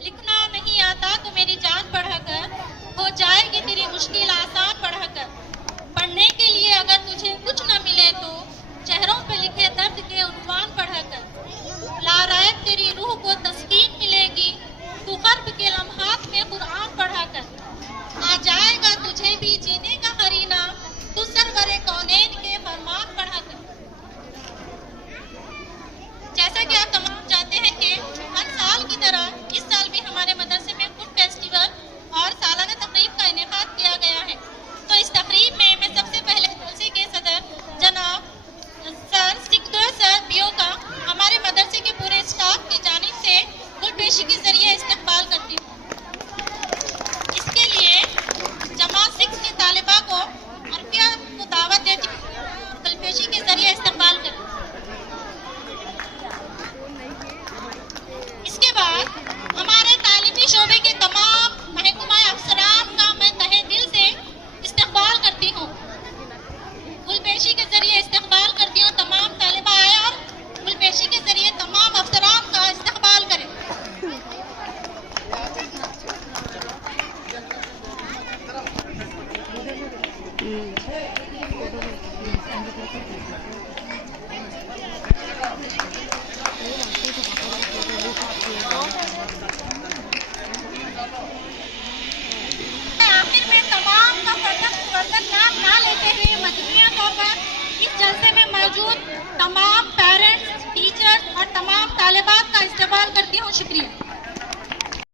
लिखना नहीं आता तो मेरी जान पढ़कर हो जाएगी तेरी मुश्किल आसान पढ़कर। पढ़ने के लिए अगर तुझे कुछ न मिले तो चेहरों पे लिखे दर्द के उन्वान पढ़कर। लारायब तेरी रूह को तस्कीन मिलेगी तू कर्ब के लम्हात में कुरान पढ़कर। आ जाएगा तुझे भी जीने का हरीना तू सरवरे कौनैन के फरमान पढ़कर। जैसा कि आप तमाम जानते हैं कि हर साल की तरह इस साल भी हमारे मदरसे में फूड फेस्टिवल और सालाना तकरीब का इनेकाद किया गया है। तो इस तकरीब में मैं सबसे पहले मदरसे के सदर जनाब सर सिकदर सर पीओ का हमारे मदरसे के पूरे स्टाफ की जानिब से गुलपेशी के जरिए इस्तकबाल करती हूँ। इसके लिए जमात 6 के तालिबा को अरफिया को दावत देती हूँ गुलपेशी के जरिए इस्तकबाल करती हूँ। इसके बाद हमारे तालीमी शोबे के तमाम महकमा अफसरान का मैं तहे दिल से इस्तकबाल करती हूँ। गुलपेशी के जरिए इस्तकबाल करती हूँ। तमाम तालिबा आए और गुलपेशी के जरिए तमाम अफसरान का इस्तकबाल करें। आखिर में तमाम का फर्जत ना लेते हुए मजबूरियां तौर पर इस जलसे में मौजूद तमाम पेरेंट्स, टीचर्स और तमाम तालिबात का इस्तेमाल करती हूँ। शुक्रिया।